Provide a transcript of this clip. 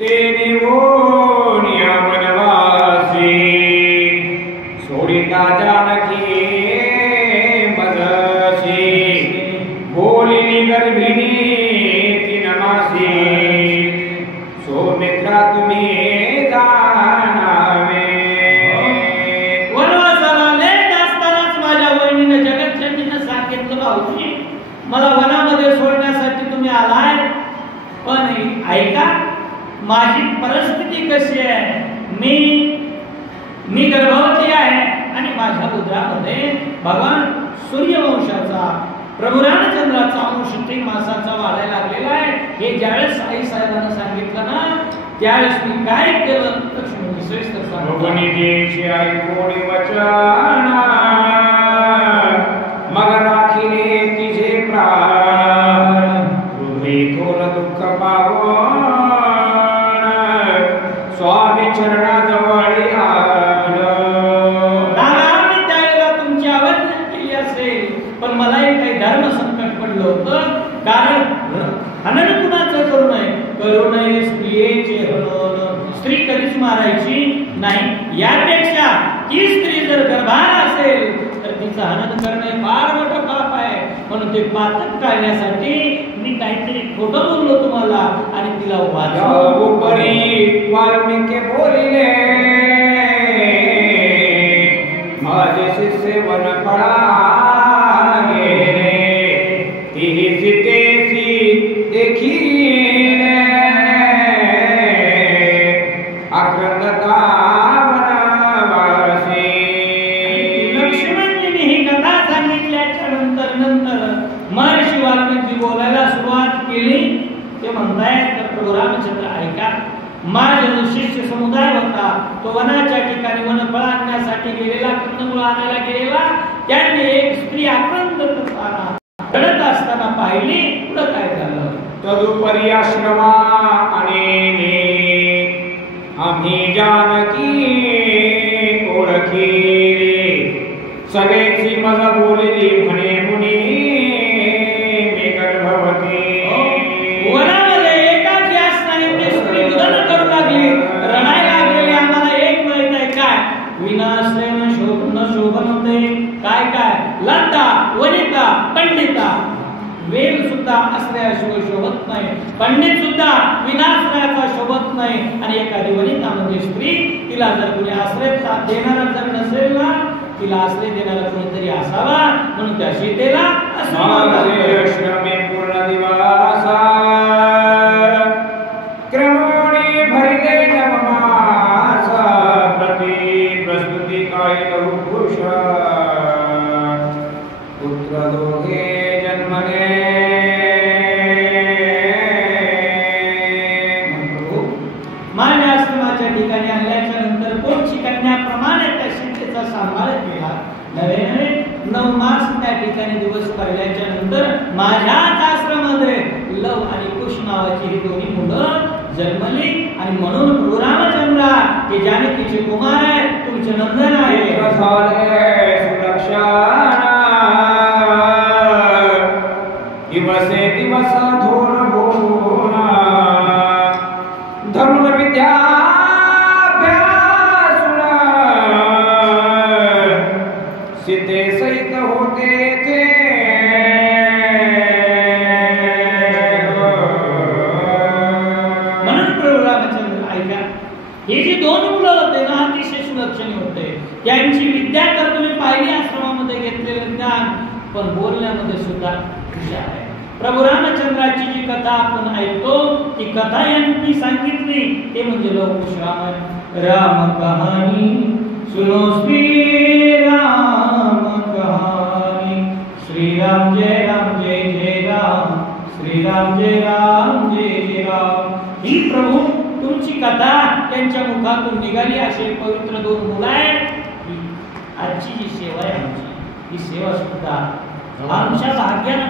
तेने वोनिया वनवासी सोडिता जानकी मजसी बोलिली गर्भिणी तीन मासी सौमित्रा तुम्ही जाणावे. वनवासाला नेत असतानाच माझ्या वहिनीने जगतजननीने सांगितलं, भाऊजी मला वनामध्ये सोडण्यासाठी तुम्ही आलाय, पण ऐका माझी परिस्थिती कशी आहे. मी गर्भवती आहे आणि माझ्या उदरामध्ये भगवान सूर्यवंशाचा प्रभू रामचंद्राचा अंश 3 मासाचा वाढायला लागलेला आहे. हे ज्यावेळेस आई साहेबांना सांगितलं ना, त्यावेळेस मी काय केलं लक्ष्मी विशेषतः सांगतो. आई कोणी वचन मग राखिले तिचे प्राण हृदय थोर दुःख पावन स्वामी चरणाजवळ मी त्यावेळेला तुमची आवर्जून केली असेल, पण मलाही काही धर्म संकट पडलं होतं. कारण हनन कुणाचं करू नये स्त्रियेचे हनन. स्त्री कधीच मारायची नाही. यापेक्षा ती स्त्री जर गर्भार असेल तर तिचं हनन करणे फार मोठं पाप आहे. म्हणून ते पातक टाळण्यासाठी मी काहीतरी खोटं बोललो तुम्हाला आणि तिला वाचवलं. परी वाल्मिकी बोलिले माझे शिष्य वनफळा गेले तिही सीतेची देखील आक्रंदता वनवासी. लक्ष्मणजीने ही कथा सांगितल्याच्या नंतर महर्षी वाल्मिकी बोलायला सुरुवात केली. ते म्हणतायत तर प्रभू रामचंद्र ऐका, माझा जो शिष्य समुदाय होता तो वनाच्या ठिकाणी वनफळ आणण्यासाठी गेलेला, कंदमुळ आणायला गेलेला. त्यांनी एक स्त्री आक्रंद करताना रडत असताना पाहिली. पुढं काय झालं. तदुपरी आश्रमा अनेने आम्ही जानकी ओळखिले सगळेची मज बोलली म्हणे मुनी मी गर्भवती. वनामध्ये एकाची असताना ते स्त्री रुदन करू लागली, रडायला लागलेली. आम्हाला एक माहित आहे काय, विनाश्रयन शोभन होते. काय लता वनिता पंडिता. वेल सुद्धा आश्रयाशिवाय शोभत नाही, पंडित सुद्धा विनाश्रयाचा शोभत नाही. आणि एखादी वनिता म्हणजे स्त्री, तिला जर कोणी आश्रय देणारा जर नसेल ना, तिला आश्रय देणारा कोणीतरी असावा. म्हणून त्या सीतेला श्रमे पूर्ण दिवसा क्रमणे भरिले नवमास प्रति प्रस्तुती काय लहुकुश पुत्र दोघे जन्मले. माझ्या आश्रमाच्या ठिकाणी आल्याच्या नंतर कोणची कन्याप्रमाणे त्या सीतेचा सांभाळ केला. नवे 9 मास त्या ठिकाणी दिवस पडल्याच्या नंतर माझ्याच आश्रमामध्ये लव आणि कुश नावाची ही दोन्ही मुलं जन्मली. आणि म्हणून प्रभू रामचंद्र हे जानकीचे कुमार आहे, तुमचे नंदन आहे. दिवसे दिवस धोर होना धनुर विद्या सीते सहित होते ते. म्हणून प्रभू रामचंद्र ऐका, हे जे 2 मुलं होते ना, अतिशय सुलक्षणी होते. त्यांची विद्या तर तुम्ही पाहिली आश्रमामध्ये घेतलेलं ज्ञान, पण बोलण्यामध्ये सुद्धा हुशार आहे. प्रभू रामचंद्राची जी कथा आपण ऐकतो ती कथा यांनी सांगितली ते म्हणजे लवकुश रामायण. राम कहाणी सुनो श्री राम कहानी. श्री राम जय जय राम. श्री राम जय जय राम. ही प्रभू तुमची कथा त्यांच्या मुखातून निघाली. असे पवित्र 2 मुलं आहेत. आजची जी सेवा आहे आमची, ही सेवा सुद्धा आमच्या भाग्यानं